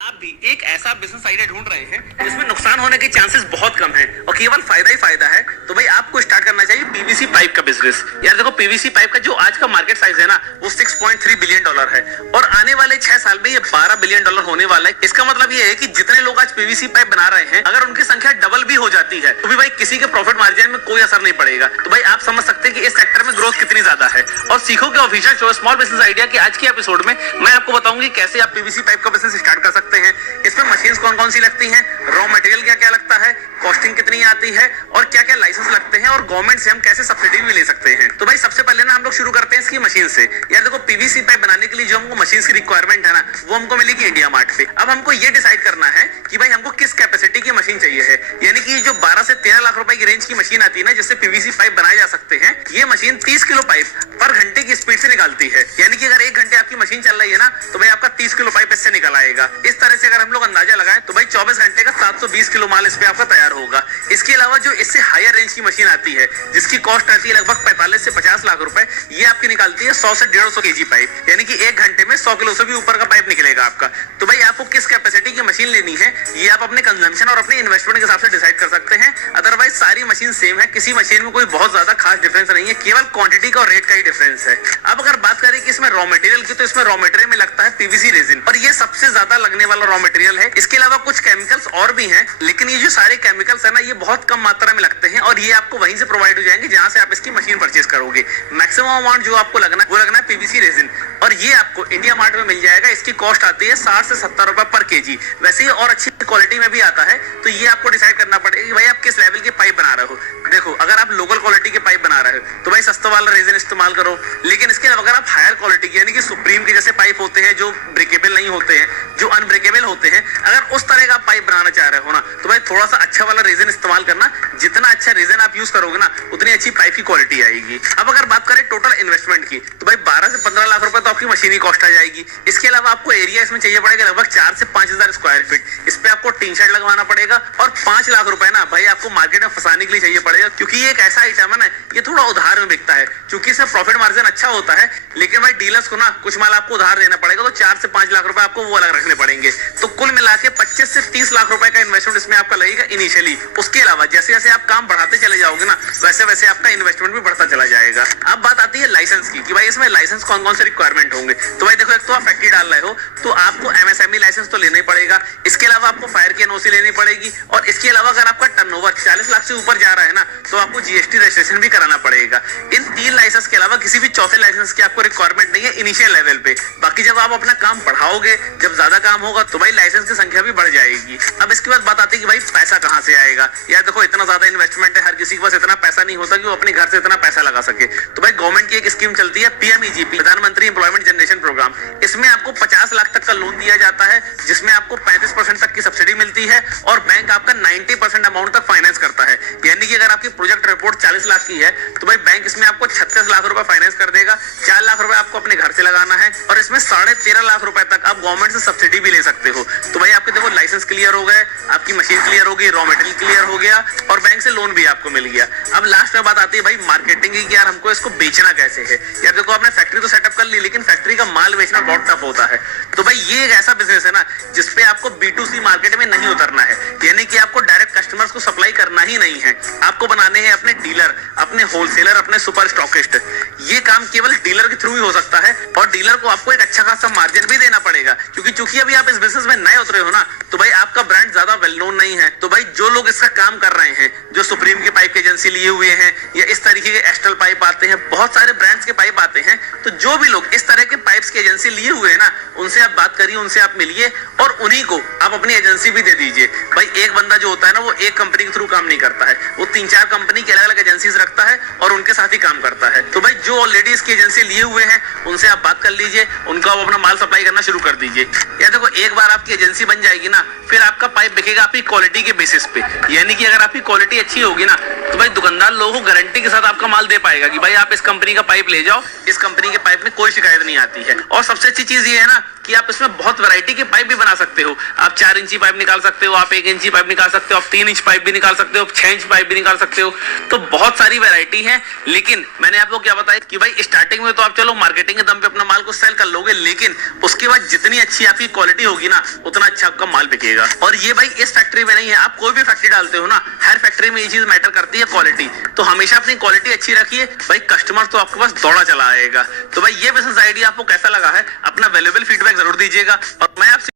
आप भी एक ऐसा बिजनेस आइडिया ढूंढ रहे हैं जिसमें नुकसान होने के चांसेस बहुत कम हैं और केवल फायदा ही फायदा है, तो भाई आपको स्टार्ट करना चाहिए पीवीसी पाइप का बिजनेस। यार देखो, पीवीसी पाइप का जो आज का मार्केट साइज है ना, वो 6.3 बिलियन डॉलर है और आने वाले 6 साल में ये 12 बिलियन डॉलर होने वाला है। इसका मतलब ये है कि जितने लोग आज पीवीसी पाइप बना रहे हैं, अगर उनकी संख्या डबल भी हो जाती है तो भी भाई किसी के प्रॉफिट मार्जिन में कोई असर नहीं पड़ेगा। तो भाई आप समझ सकते हैं कि इस सेक्टर में ग्रोथ कितनी ज्यादा है। और सीखो के official show small business idea के आज के एपिसोड में मैं आपको बताऊंगी कैसे आप पीवीसी पाइप का बिजनेस स्टार्ट कर सकते हैं। इसमें मशीन्स कौन कौन सी लगती हैं, रॉ मटेरियल क्या क्या लगता है, कॉस्टिंग कितनी आती है और क्या क्या लाइसेंस लगते हैं और गवर्नमेंट से हम कैसे सब्सिडी भी ले सकते हैं। तो भाई सबसे पहले ना हम लोग शुरू करते हैं इसकी मशीन से। यार देखो, पीवीसी पाइप बनाने के लिए जो हमको मशीन की रिक्वायरमेंट है ना, वो हमको मिलेगी इंडिया मार्ट पे। अब हमको ये डिसाइड करना है कि भाई हमको किस कैपेसिटी की मशीन चाहिए है। यानी कि जो 12 से 13 लाख रुपए की रेंज की मशीन आती है ना, जिससे पीवीसी पाइप बनाए जा सकते हैं, ये मशीन 30 किलो पाइप पर घंटे की स्पीड से निकालती है। यानी कि अगर 1 घंटे आपकी मशीन चल रही है ना, तो भाई आपका 30 किलो पाइप इससे निकल आएगा। इस तरह से अगर हम लोग अंदाजा लगाएं तो भाई 24 घंटे का 720 किलो माल इस पे आपका तैयार होगा। इसके अलावा जो इससे हायर रेंज की मशीन आती है, जिसकी कॉस्ट रहती है लगभग 45 से 50 लाख रुपए, ये आपकी निकालती है 100 से 150 केजी पाइप। यानी कि 1 घंटे में 100 किलो से भी ऊपर का पाइप निकलेगा आपका। तो भाई आपको किस कैपेसिटी की मशीन लेनी है, ये आप अपने कंजम्पशन और अपने इन्वेस्टमेंट के हिसाब से डिसाइड कर सकते हैं। अदरवाइज सारी मशीन सेम है, किसी मशीन में कोई बहुत ज्यादा खास डिफरेंस नहीं है, केवल क्वांटिटी का और रेट का ही डिफरेंस है। अब अगर बात करें कि इसमें रॉ मटेरियल की, तो इसमें रॉ मटेरियल में लगता है पीवीसी रेजिन और ये सबसे ज्यादा लगने वाला रॉ मटेरियल है। इसके अलावा कुछ केमिकल्स और भी हैं, लेकिन ये जो सारे केमिकल्स है ना, ये बहुत कम मात्रा में लगते हैं और ये आपको वहीं से प्रोवाइड हो जाएंगे जहां से आप इसकी मशीन परचेज करोगे। मैक्सिमम अमाउंट जो आपको लगना है वो लगना है पीवीसी रेजिन, और ये आपको इंडिया मार्ट में मिल जाएगा। इसकी कॉस्ट आती है 60 से 70 रुपए पर केजी। वैसे ही और अच्छी क्वालिटी में भी आता है, तो ये आपको डिसाइड करना पड़ेगा कि भाई आप किस लेवल के पाइप बना रहे हो। देखो, अगर आप लोकल क्वालिटी के पाइप बना रहे हो तो भाई सस्ता वाला रेजिन इस्तेमाल करो, लेकिन इसके अलावा अगर आप हायर क्वालिटी के यानी कि सुप्रीम के जैसे पाइप होते हैं, जो ब्रेकेबल नहीं होते हैं, जो अनब्रेकेबल होते हैं, अगर उस तरह का पाइप बनाना चाह रहे हो ना, तो भाई थोड़ा सा अच्छा वाला रेजिन इस्तेमाल करना। जितना अच्छा रेजिन आप यूज करोगे ना, उतनी अच्छी पाइप की क्वालिटी आएगी। अब अगर बात करें टोटल इन्वेस्टमेंट की, तो भाई 12 से 15 लाख रुपए तो आपकी मशीनी कॉस्ट आ जाएगी। इसके अलावा आपको एरिया इसमें चाहिए पड़ेगा लगभग 4 से 5,000 स्क्वायर फीट। इस पे आपको टीन शेड लगवाना पड़ेगा और 5 लाख रुपए ना भाई आपको मार्केट में फंसाने के लिए चाहिए पड़ेगा, क्योंकि ये एक ऐसा आइटम है ना, ये थोड़ा उधार में बिकता है। क्योंकि इसमें प्रॉफिट मार्जिन अच्छा होता है, लेकिन भाई डीलर्स को ना कुछ माल आपको उधार देना पड़ेगा, तो 4 से 5 लाख रुपए आपको वो अलग रखने पड़ेंगे। तो कुल मिला के 25 से 30 लाख रुपए का इन्वेस्टमेंट इसमें आपका लगेगा इनिशियली। उसके अलावा जैसे जैसे आप काम बढ़ाते चले जाओगे ना, वैसे वैसे आपका इन्वेस्टमेंट भी बढ़ता चला जाएगा। अब बात आती है लाइसेंस की कि भाई इसमें लाइसेंस कौन कौन से रिक्वायरमेंट होंगे। तो भाई देखो, एक तो आप फैक्ट्री डाल रहे हो तो आपको एमएसएमई लाइसेंस तो लेना ही पड़ेगा। इसके अलावा आपको फायर की एनओसी लेनी पड़ेगी और इसके अलावा अगर आपका टर्नओवर 40 लाख से ऊपर जा रहा है ना, तो आपको जीएसटी रजिस्ट्रेशन भी कराना पड़ेगा। इन 3 लाइसेंस के अलावा किसी भी चौथे लाइसेंस की आपको रिक्वायरमेंट नहीं है इनिशियल लेवल पे। बाकी जब आप अपना काम बढ़ाओगे, जब ज्यादा काम होगा, तो भाई लाइसेंस की संख्या भी बढ़ जाएगी। अब इसके बाद बात आती है कि भाई पैसा कहां से आएगा। यार देखो, इतना ज्यादा इन्वेस्टमेंट है, हर किसी के पास इतना पैसा नहीं होता कि वो अपने घर से इतना पैसा लगा सके। तो भाई गवर्नमेंट की एक स्कीम चलती है पीएमईजीपी, प्रधानमंत्री एम्प्लॉयमेंट जनरेशन प्रोग्राम। इसमें आपको 50 लाख तक का लोन दिया जाता है, जिसमें आपको 35% तक की सब्सिडी मिलती है और बैंक आपका 90% अमाउंट तक फाइनेंस करता है। यानी कि अगर आपकी प्रोजेक्ट रिपोर्ट 40 लाख की है, तो भाई बैंक इसमें आपको 36 लाख रुपए फाइनेंस कर देगा। 4 लाख रुपए आपको अपने घर से लगाना है और इसमें 13.5 लाख रुपए तक आप गवर्नमेंट से सब्सिडी भी ले सकते हो। तो भाई आपके देखो, लाइसेंस क्लियर हो गए, आपकी मशीन क्लियर हो गई, रॉ मटेरियल क्लियर हो गया और बैंक से लोन भी आपको मिल गया। अब लास्ट में बात आती है भाई मार्केटिंग की, यार हमको इसको बेचना कैसे है। यार देखो, आपने फैक्ट्री तो सेटअप कर ली, लेकिन फैक्ट्री का माल बेचना बहुत टफ होता है। तो भाई ये एक ऐसा बिजनेस है ना, जिसपे आपको B2C मार्केट में नहीं उतरना है। यानी कि आपको डायरेक्ट कस्टमर्स को सप्लाई करना ही नहीं है, आपको बनाने हैं अपने डीलर, अपने होलसेलर, अपने सुपर स्टॉकिस्ट। ये काम केवल डीलर के थ्रू ही हो सकता है और डीलर को आपको एक अच्छा खासा मार्जिन भी देना पड़ेगा, क्योंकि चूंकि अभी आप इस बिजनेस में नए उतरे हो ना, तो भाई आपका ब्रांड ज्यादा वेल नोन नहीं है। तो भाई जो लोग इसका काम कर रहे हैं, जो सुप्रीम के पाइप की एजेंसी लिए हुए हैं या इस तरीके के एस्ट्रल पाइप आते हैं, बहुत सारे ब्रांड्स के पाइप आते हैं, तो जो भी लोग इस तरह के पाइप्स की एजेंसी लिए हुए हैं ना, उनसे आप बात करिए, उनसे आप मिलिए और उन्हीं को आप अपनी एजेंसी भी दे दीजिए। भाई एक बंदा जो होता है ना, वो एक कंपनी के थ्रू काम नहीं करता है, वो 3-4 कंपनी की अलग अलग एजेंसीज रखता है और उनके साथ ही काम करता है। तो भाई जो ऑलरेडी इसकी एजेंसी लिए हुए हैं, उनसे आप बात कर लीजिए, उनको आप अपना माल सप्लाई करना शुरू कर दीजिए। या देखो, एक बार आपकी एजेंसी बन जाएगी ना, फिर आपका पाइप बिकेगा आपकी क्वालिटी के बेसिस पे, यानी कि अगर आपकी क्वालिटी अच्छी होगी ना तो भाई दुकानदार लोगों को गारंटी के साथ आपका माल दे पाएगा कि भाई आप इस कंपनी का पाइप ले जाओ, इस कंपनी के पाइप में कोई शिकायत नहीं आती है। और सबसे अच्छी चीज ये है ना कि आप इसमें बहुत वैरायटी के पाइप भी बना सकते हो। आप 4 इंची पाइप निकाल सकते हो, आप 1 इंची पाइप निकाल सकते हो, आप 3 इंच पाइप भी निकाल सकते हो, 6 इंच पाइप भी निकाल सकते हो। तो बहुत सारी वैरायटी है। लेकिन मैंने आपको क्या बताया कि भाई स्टार्टिंग में तो आप चलो मार्केटिंग के दम पे अपना माल को सेल कर लोगे, लेकिन उसके बाद जितनी अच्छी आपकी क्वालिटी होगी ना उतना अच्छा आपका माल बिकेगा। और ये भाई इस फैक्ट्री में नहीं है, आप कोई भी फैक्ट्री डालते हो ना, हर फैक्ट्री में ये चीज मैटर करती है, क्वालिटी। तो हमेशा अपनी क्वालिटी अच्छी रखिए भाई, कस्टमर तो आपके पास दौड़ा चला आएगा। तो भाई ये बिजनेस आइडिया आपको कैसा लगा है, अपना वैल्यूएबल फीडबैक जरूर दीजिएगा।